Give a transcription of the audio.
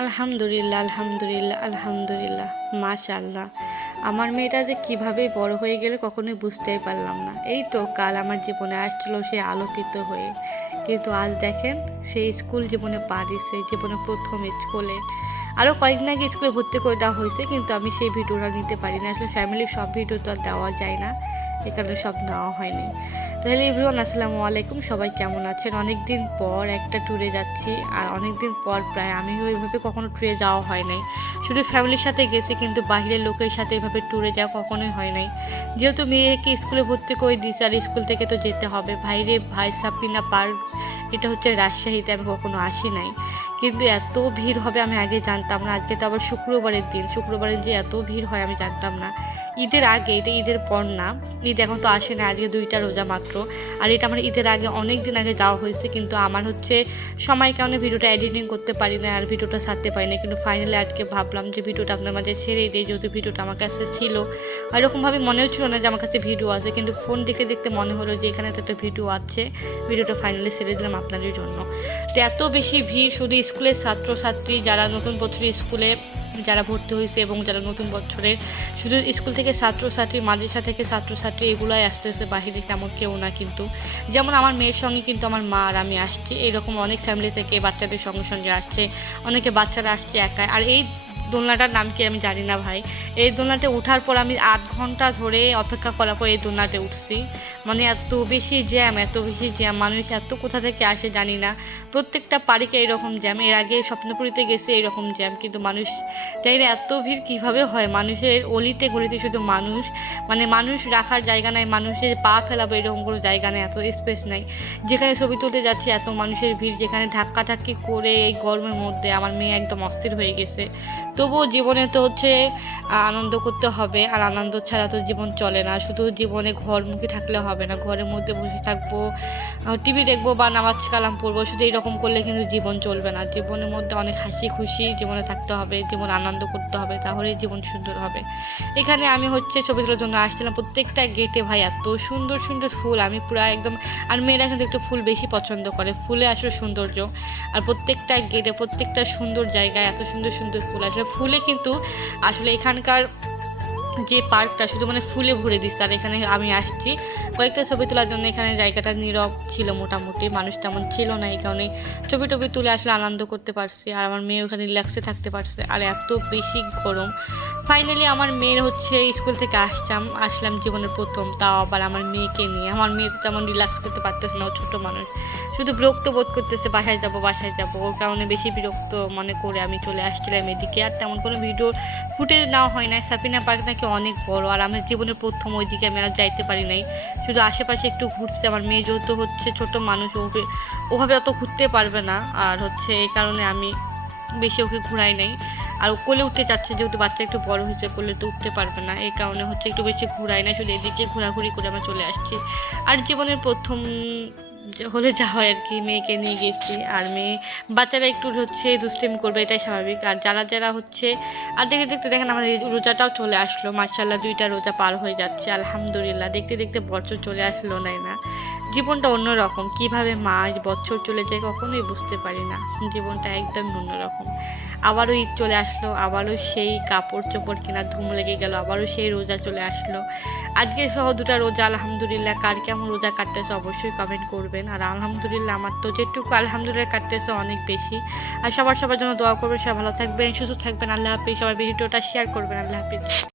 আলহামদুলিল্লাহ, আলহামদুলিল্লাহ, আলহামদুলিল্লাহ। মাশাআল্লাহ। আমার মেয়েটা যে কীভাবে বড় হয়ে গেল কখনোই বুঝতেই পারলাম না। এই তো কাল আমার জীবনে আসছিল সে আলোকিত হয়ে। কিন্তু আজ দেখেন সে স্কুল জীবনে পা দিছে, জীবনে ১ম স্কুলে। আরও কয়েকদিন আগে স্কুলে ভর্তি করে দেওয়া হয়েছে, কিন্তু আমি সেই ভিডিওটা নিতে পারি না। আসলে ফ্যামিলির সব ভিডিও তো আর দেওয়া যায় না, এ কারণে সব নেওয়া হয়নি। তো হ্যালো এভরিওয়ান, আসসালামু আলাইকুম। সবাই কেমন আছেন? অনেক দিন পর একটা ট্যুরে যাচ্ছি, আর অনেক দিন পর প্রায় আমি ওইভাবে কখনো ট্যুরে যাওয়া হয় নাই। শুধু ফ্যামিলির সাথে গেছি, কিন্তু বাইরের লোকের সাথে এভাবে ট্যুরে যাওয়া কখনোই হয় নাই। যেহেতু মেয়েকে স্কুলে ভর্তি করে দিয়েছি আর স্কুল থেকে তো যেতে হবে। ভাইরে ভাই সাপিনা পার্ক, এটা হচ্ছে রাজশাহীতে, আমি কখনো আসি নাই। কিন্তু এত ভিড় হবে আমি আগে জানতাম না। আজকে তো আবার শুক্রবারের দিন, শুক্রবারে যে এত ভিড় হয় আমি জানতাম না। ঈদের আগে, এটা ঈদের পর না, ঈদ এখন তো আসে না, আজকে 2টা রোজা মাত্র। আর এটা আমার ঈদের আগে অনেক দিন আগে যাওয়া হয়েছে, কিন্তু আমার হচ্ছে সময়ের কারণে ভিডিওটা এডিটিং করতে পারি না আর ভিডিওটা ছাড়তে পারি না। কিন্তু ফাইনালি আজকে ভাবলাম যে ভিডিওটা আপনার মাঝে ছেড়েই দিই, যেহেতু ভিডিওটা আমার কাছে ছিল। এরকমভাবে মনেও ছিল না যে আমার কাছে ভিডিও আছে, কিন্তু ফোন দেখে দেখতে মনে হলো যে এখানে তো একটা ভিডিও আছে। ভিডিওটা ফাইনালি ছেড়ে দিলাম আপনাদের জন্য। তো এত বেশি ভিড়, শুধু স্কুলের ছাত্রছাত্রী যারা নতুন বছরের স্কুলে যারা ভর্তি হয়েছে এবং যারা নতুন বছরের শুধু স্কুল থেকে ছাত্রছাত্রী, মাদ্রাসা থেকে ছাত্রছাত্রী, এগুলাই আসতেছে, বাহিরে তেমন কেউ না। কিন্তু যেমন আমার মেয়ের সঙ্গে কিন্তু আমার মা আর আমি আসছি, এরকম অনেক ফ্যামিলি থেকে বাচ্চাদের সঙ্গে সঙ্গে আসছে, অনেকে বাচ্চারা আসছে একা। আর এই দোলনাটার নাম কি আমি জানি না ভাই। এই দোলনাতে ওঠার পর আমি 8 ঘন্টা ধরে অপেক্ষা করার পর এই দোলনাতে উঠছি। মানে এত বেশি জ্যাম, এত বেশি জ্যাম, মানুষ এত কোথা থেকে আসে জানি না। প্রত্যেকটা পার্কে এরকম জ্যাম। এর আগে স্বপ্নপুরীতে গেছে এরকম জ্যাম, কিন্তু মানুষ জানি না এত ভিড় কীভাবে হয়। মানুষের অলিতে গলিতে শুধু মানুষ, মানে মানুষ রাখার জায়গা নাই, মানুষের পা ফেলাবো এরকম কোনো জায়গা নেই, এত স্পেস নাই। যেখানে ছবি তুলতে যাচ্ছি এত মানুষের ভিড়, যেখানে ধাক্কাধাক্কি করে এই গরমের মধ্যে আমার মেয়ে একদম অস্থির হয়ে গেছে। তবুও জীবনে তো হচ্ছে আনন্দ করতে হবে, আর আনন্দ ছাড়া তো জীবন চলে না। শুধু জীবনে ঘরমুখী থাকলে হবে না, ঘরের মধ্যে বসে থাকবো, টিভি দেখবো বা নামাজ কালাম পড়বো, শুধু এইরকম করলে কিন্তু জীবন চলবে না। জীবনের মধ্যে অনেক হাসি খুশি জীবনে থাকতে হবে, জীবন আনন্দ করতে হবে, তাহলেই জীবন সুন্দর হবে। এখানে আমি হচ্ছে ছবি তোলার জন্য আসছিলাম, প্রত্যেকটা গেটে ভাই এত সুন্দর সুন্দর ফুল, আমি পুরো একদম। আর মেয়েরা কিন্তু একটু ফুল বেশি পছন্দ করে, ফুলে আসলে সৌন্দর্য। আর প্রত্যেকটা গেটে, প্রত্যেকটা সুন্দর জায়গায় এত সুন্দর সুন্দর ফুল আসলে, ফুলে কিন্তু আসলে এখানকার যে পার্কটা শুধু মানে ফুলে ভরে দিচ্ছে। আর এখানে আমি আসছি কয়েকটা ছবি তোলার জন্য, এখানে জায়গাটা নীরব ছিল, মোটামুটি মানুষ তেমন ছিল না, এই কারণে ছবি টবি তুলে আসলে আনন্দ করতে পারছি। আর আমার মেয়ে ওখানে রিল্যাক্সে থাকতে পারছে। আর এত বেশি গরম। ফাইনালি আমার মেয়ের হচ্ছে স্কুল থেকে আসলাম জীবনের 1ম, তাও আবার আমার মেয়েকে নিয়ে। আমার মেয়ে তো তেমন রিল্যাক্স করতে পারতেছে না, ও ছোটো মানুষ, শুধু বিরক্ত বোধ করতেছে, বাসায় যাবো বাসায় যাবো। ওর কারণে বেশি বিরক্ত মনে করে আমি চলে আসছিলাম এদিকে। আর তেমন কোনো ভিডিও ফুটেজ নেওয়া হয় না। সাপিনা পার্ক নাকি অনেক বড়, আর আমার জীবনের 1ম ওইদিকে আমি আর যাইতে পারি নাই। শুধু আশেপাশে একটু ঘুরছে। আমার মেয়ে যেহেতু হচ্ছে ছোট মানুষ, ওভাবে অত ঘুরতে পারবে না, আর হচ্ছে এই কারণে আমি বেশি ওকে ঘুরাই নাই। আর ও কোলে উঠতে চাচ্ছে, যেহেতু বাচ্চা একটু বড় হয়েছে, কোলে তো উঠতে পারবে না, এই কারণে হচ্ছে একটু বেশি ঘুরাই না, শুধু এদিকে ঘোরাঘুরি করে আমরা চলে আসছি। আর জীবনের 1ম হলে যা হয় আর কি, মেয়েকে নিয়ে গেছি। আর বাচ্চারা একটু হচ্ছে দুষ্টামি করবে, এটাই স্বাভাবিক। আর যারা যারা হচ্ছে, আর দেখতে দেখতে দেখেন আমার রোজাটাও চলে আসলো। মাশাআল্লাহ 2টা রোজা পার হয়ে যাচ্ছে, আলহামদুলিল্লাহ। দেখতে দেখতে বছর চলে আসলো, না জীবনটা অন্যরকম। কিভাবে মাস বছর চলে যায় কখনোই বুঝতে পারি না, জীবনটা একদম অন্যরকম। আবারও ঈদ চলে আসলো, আবারও সেই কাপড় চোপড় কেনার ধুম লেগে গেল, আবারও সেই রোজা চলে আসলো। আজকে সহ 2টা রোজা, আলহামদুলিল্লাহ। কার কেমন রোজা কাটতেছে অবশ্যই কমেন্ট করবেন। আর আলহামদুলিল্লাহ আমার তো যেটুকু আলহামদুলিল্লাহ কাটতেছে অনেক বেশি। আর সবার জন্য দোয়া করবেন, সবাই ভালো থাকবেন, সুস্থ থাকবেন। আল্লাহ হাফিজ। সবাই ভিডিওটা শেয়ার করবেন। আল্লাহ হাফিজ।